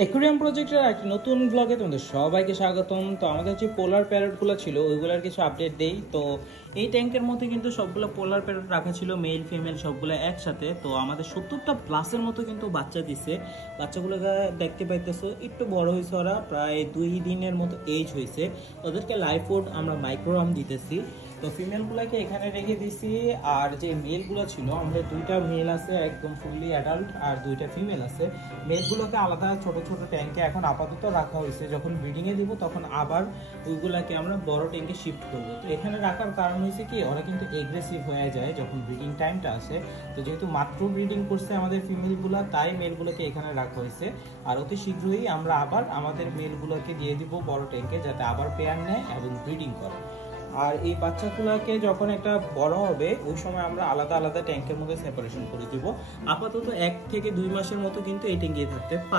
Aquarium প্রজেক্টের একটি নতুন ব্লগে তোমাদের সবাইকে স্বাগতম। তো আমাদের যে পোলার প্যারটগুলো ছিল ওইগুলোর কিছু আপডেট দেই। তো এই ট্যাঙ্কের মধ্যে কিন্তু সবগুলো পোলার প্যারট রাখা ছিল, মেল ফিমেল সবগুলো একসাথে। তো আমাদের 70টা প্লাসের মতো কিন্তু বাচ্চা দিছে। বাচ্চাগুলোকে দেখতে পাইতেছো একটু বড় হয়েছে, ওরা প্রায় 2 দিনের মতো এজ হয়েছে। ওদেরকে লাইফ ফুড আমরা মাইক্রোরাম দিতেছি। তো ফিমেলগুলোকে এখানে রেখে দিছি, আর যে মেলগুলো ছিল আমাদের 2টা মেল আছে একদম ফুললি অ্যাডাল্ট, আর 2টা ফিমেল আছে। মেলগুলোকে আলাদা ছোট ছোট ট্যাঙ্কে এখন আপাতত রাখা হয়েছে, যখন ব্রিডিংয়ে দিব তখন আবার ওইগুলাকে আমরা বড় ট্যাঙ্কে শিফট করবো। তো এখানে রাখার কারণ হয়েছে কি, ওরা কিন্তু এগ্রেসিভ হয়ে যায় যখন ব্রিডিং টাইমটা আসে। তো যেহেতু মাত্র ব্রিডিং করছে আমাদের ফিমেলগুলো, তাই মেলগুলোকে এখানে রাখা হয়েছে। আর অতি শীঘ্রই আমরা আবার আমাদের মেলগুলোকে দিয়ে দিব বড় ট্যাঙ্কে, যাতে আবার পেয়ার নেয় এবং ব্রিডিং করে। আর এই বাচ্চাগুলোকে যখন একটা বড় হবে ওই সময় আমরা আলাদা আলাদা ট্যাঙ্কের মধ্যে সেপারেশন করে দিব। আপাতত 1 থেকে 2 মাসের মতো কিন্তু এই ট্যাঙ্কে থাকতে পারে।